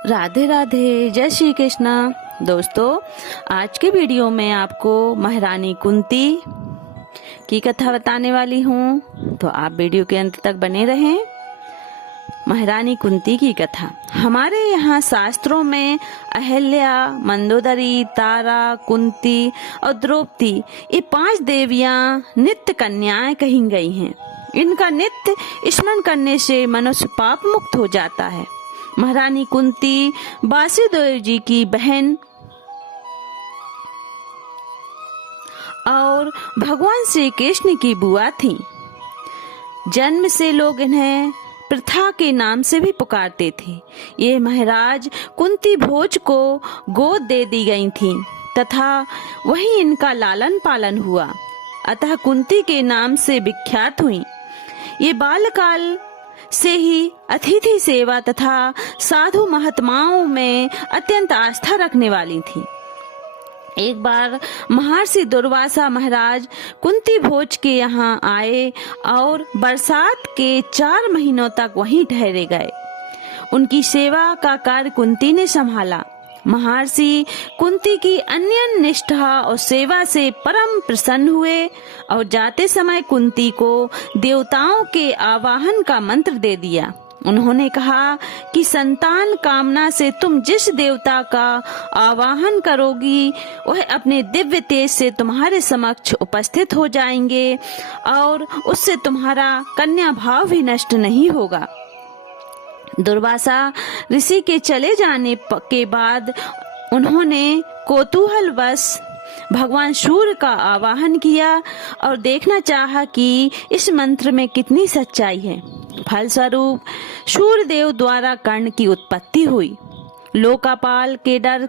राधे राधे, जय श्री कृष्णा। दोस्तों, आज के वीडियो में आपको महारानी कुंती की कथा बताने वाली हूँ, तो आप वीडियो के अंत तक बने रहें। महारानी कुंती की कथा हमारे यहाँ शास्त्रों में अहल्या, मंदोदरी, तारा, कुंती और द्रौपदी ये 5 देवियाँ नित्य कन्याएं कही गई हैं। इनका नित्य स्मरण करने से मनुष्य पाप मुक्त हो जाता है। महारानी कुंती वासुदेव जी की बहन और भगवान श्री कृष्ण की बुआ थी। जन्म से लोग इन्हें प्रथा के नाम से भी पुकारते थे। ये महाराज कुंती भोज को गोद दे दी गई थी तथा वही इनका लालन पालन हुआ, अतः कुंती के नाम से विख्यात हुई। ये बालकाल से ही अतिथि सेवा तथा साधु महात्माओं में अत्यंत आस्था रखने वाली थी। एक बार महर्षि दुर्वासा महाराज कुंती भोज के यहाँ आए और बरसात के 4 महीनों तक वहीं ठहरे गए। उनकी सेवा का कार्य कुंती ने संभाला। महर्षि कुंती की अन्य निष्ठा और सेवा से परम प्रसन्न हुए और जाते समय कुंती को देवताओं के आवाहन का मंत्र दे दिया। उन्होंने कहा कि संतान कामना से तुम जिस देवता का आवाहन करोगी वह अपने दिव्य तेज से तुम्हारे समक्ष उपस्थित हो जाएंगे और उससे तुम्हारा कन्या भाव भी नष्ट नहीं होगा। दुर्वासा ऋषि के चले जाने के बाद उन्होंने कौतूहलवश भगवान सूर्य का आवाहन किया और देखना चाहा कि इस मंत्र में कितनी सच्चाई है। फलस्वरूप सूर्य देव द्वारा कर्ण की उत्पत्ति हुई। लोकापाल के डर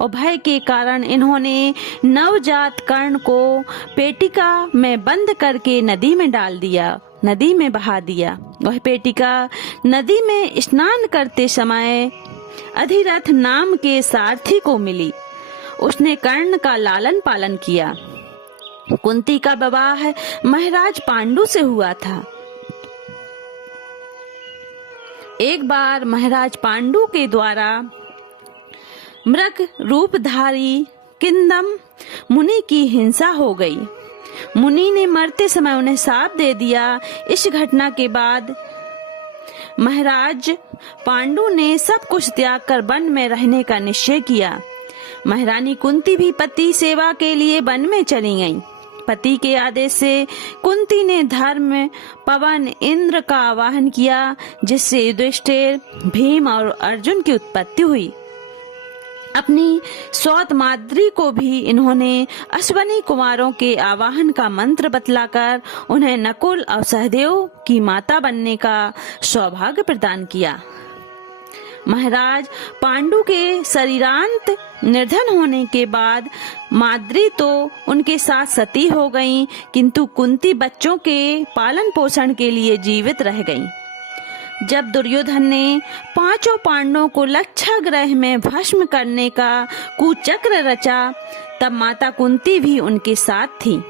और भय के कारण इन्होंने नवजात कर्ण को पेटिका में बंद करके नदी में डाल दिया, नदी में बहा दिया। वह पेटिका नदी में स्नान करते समय अधिरथ नाम के सारथी को मिली। उसने कर्ण का लालन पालन किया। कुंती का विवाह महाराज पांडु से हुआ था। एक बार महाराज पांडु के द्वारा मृग रूपधारी किंदम मुनि की हिंसा हो गई। मुनि ने मरते समय उन्हें शाप दे दिया। इस घटना के बाद महाराज पांडु ने सब कुछ त्याग कर वन में रहने का निश्चय किया। महारानी कुंती भी पति सेवा के लिए वन में चली गईं। पति के आदेश से कुंती ने धर्म पवन इंद्र का आवाहन किया, जिससे युधिष्ठिर, भीम और अर्जुन की उत्पत्ति हुई। अपनी सौत माद्री को भी इन्होंने अश्वनी कुमारों के आवाहन का मंत्र बतलाकर उन्हें नकुल और सहदेव की माता बनने का सौभाग्य प्रदान किया। महाराज पांडु के शरीरांत निर्धन होने के बाद माद्री तो उनके साथ सती हो गईं, किंतु कुंती बच्चों के पालन पोषण के लिए जीवित रह गईं। जब दुर्योधन ने 5 पांडवों को लक्षागृह में भस्म करने का कुचक्र रचा, तब माता कुंती भी उनके साथ थी।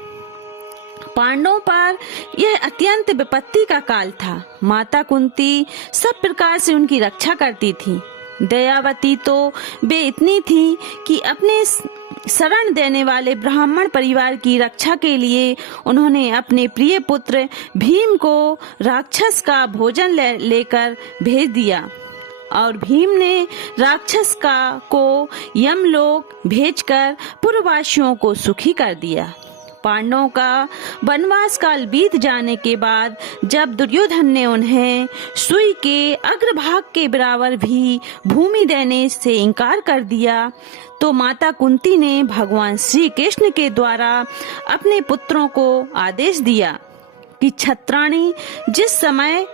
पांडवों पर यह अत्यंत विपत्ति का काल था। माता कुंती सब प्रकार से उनकी रक्षा करती थी। दयावती तो वे इतनी थी कि अपने शरण देने वाले ब्राह्मण परिवार की रक्षा के लिए उन्होंने अपने प्रिय पुत्र भीम को राक्षस का भोजन लेकर भेज दिया और भीम ने राक्षस को यमलोक भेजकर पुरवासियों को सुखी कर दिया। पांडवों का वनवास काल बीत जाने के बाद जब दुर्योधन ने उन्हें सुई के अग्रभाग के बराबर भी भूमि देने से इनकार कर दिया, तो माता कुंती ने भगवान श्री कृष्ण के द्वारा अपने पुत्रों को आदेश दिया कि छत्राणी जिस समय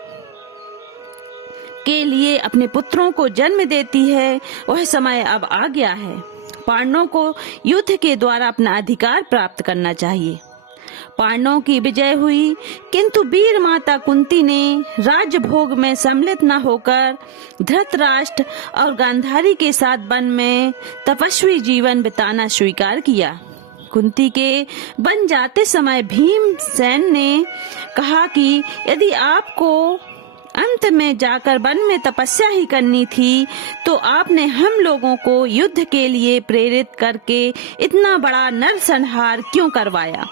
के लिए अपने पुत्रों को जन्म देती है वह समय अब आ गया है। पांडवों को युद्ध के द्वारा अपना अधिकार प्राप्त करना चाहिए। पांडवों की विजय हुई, किंतु वीर माता कुंती ने राज्य भोग में सम्मिलित न होकर धृतराष्ट्र और गांधारी के साथ वन में तपस्वी जीवन बिताना स्वीकार किया। कुंती के वन जाते समय भीमसेन ने कहा कि यदि आपको अंत में जाकर वन में तपस्या ही करनी थी, तो आपने हम लोगों को युद्ध के लिए प्रेरित करके इतना बड़ा नरसंहार क्यों करवाया?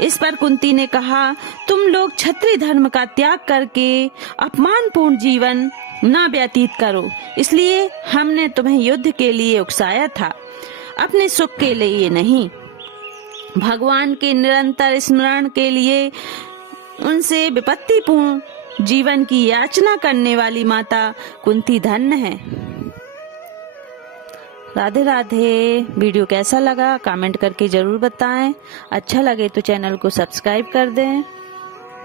इस पर कुंती ने कहा, तुम लोग क्षत्रिय धर्म का त्याग करके अपमानपूर्ण जीवन न व्यतीत करो, इसलिए हमने तुम्हें युद्ध के लिए उकसाया था, अपने सुख के लिए नहीं। भगवान के निरंतर स्मरण के लिए उनसे विपत्तिपूर्ण जीवन की याचना करने वाली माता कुंती धन्य है। राधे राधे। वीडियो कैसा लगा कमेंट करके जरूर बताएं। अच्छा लगे तो चैनल को सब्सक्राइब कर दें।